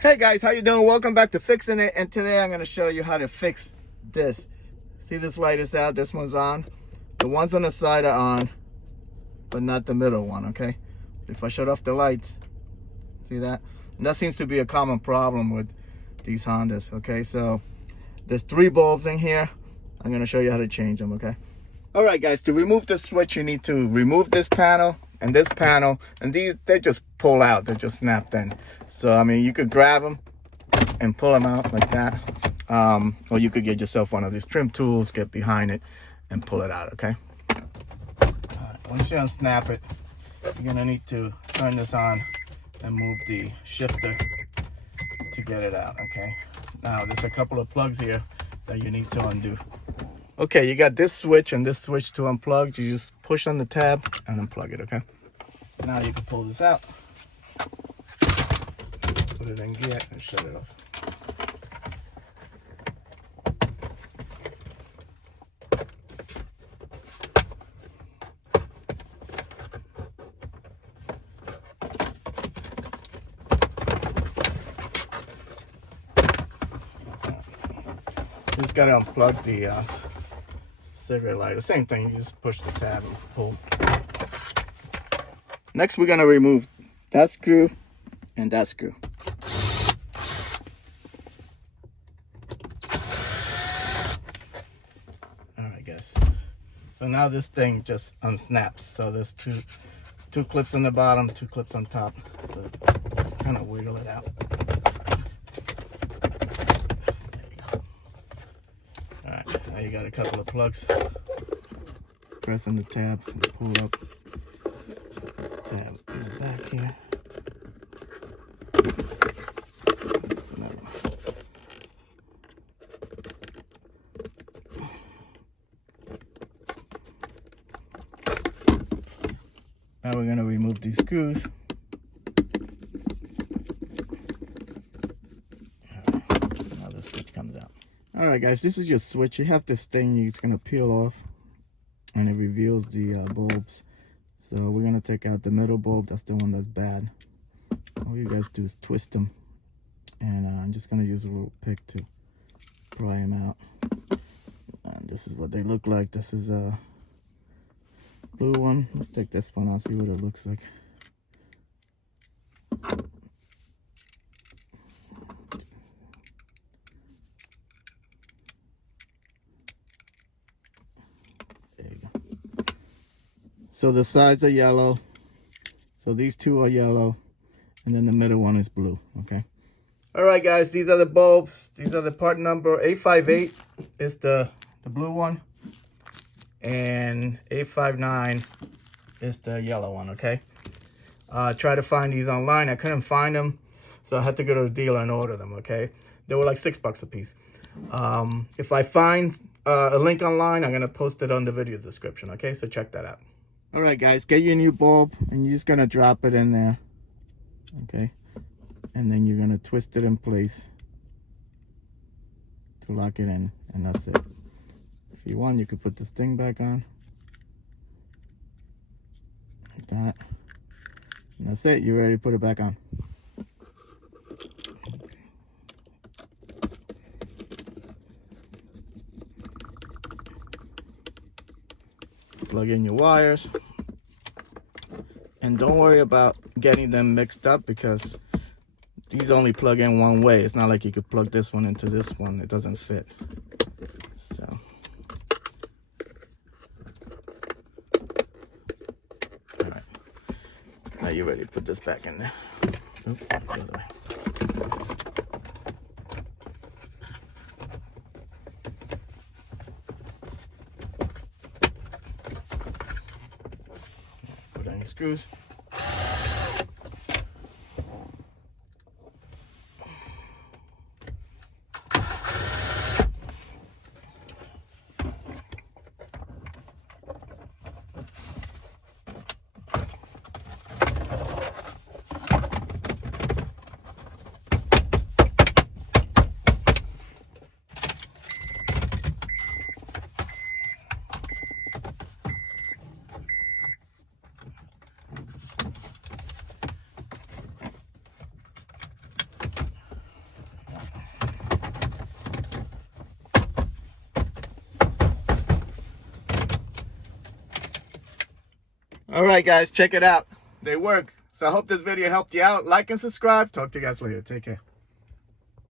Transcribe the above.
Hey guys, how you doing? Welcome back to Fixin' It, and today I'm going to show you how to fix this. See, this light is out, this one's on. The ones on the side are on, but not the middle one, okay? If I shut off the lights, see that? And that seems to be a common problem with these Hondas, okay? So there's 3 bulbs in here. I'm going to show you how to change them, okay? All right, guys, to remove the switch, you need to remove this panel and this panel, and these, they just pull out, they're just snapped in. So, I mean, you could grab them and pull them out like that. Or you could get yourself one of these trim tools, get behind it, and pull it out, okay? All right, once you unsnap it, you're gonna need to turn this on and move the shifter to get it out, okay? Now, there's a couple of plugs here that you need to undo. Okay, you got this switch and this switch to unplug. You just push on the tab and unplug it, okay? Now you can pull this out, put it in gear, and shut it off. Just gotta unplug the cigarette lighter. Same thing, you just push the tab and pull. Next, we're gonna remove that screw and that screw. All right, guys. So now this thing just unsnaps. So there's two clips on the bottom, 2 clips on top. So just kind of wiggle it out. All right, now you got a couple of plugs. Press on the tabs and pull up. Tab in the back here. That's another one. Now we're going to remove these screws. Now the switch comes out. Alright guys, this is your switch. You have this thing, it's going to peel off and it reveals the bulbs. So we're going to take out the middle bulb. That's the one that's bad. All you guys do is twist them. And I'm just going to use a little pick to pry them out. And this is what they look like. This is a blue one. Let's take this one out, see what it looks like. There you go. So the sides are yellow. So these 2 are yellow. And then the middle one is blue, okay? All right, guys, these are the bulbs. These are the part number 858 is the blue one. And 859 is the yellow one, okay? Try to find these online. I couldn't find them, so I had to go to the dealer and order them, okay? They were like $6 a piece. If I find a link online, I'm gonna post it on the video description, okay? So check that out. All right, guys, get your new bulb, and you're just gonna drop it in there, okay? And then you're gonna twist it in place to lock it in, and that's it. If you want, you could put this thing back on like that, and that's it. You're ready to put it back on. Plug in your wires, and don't worry about getting them mixed up because these only plug in one way. It's not like you could plug this one into this one. It doesn't fit. So all right, now you're ready to put this back in there. Oh, the other way. Put on your screws. All right, guys, check it out. They work. So I hope this video helped you out. Like and subscribe. Talk to you guys later. Take care.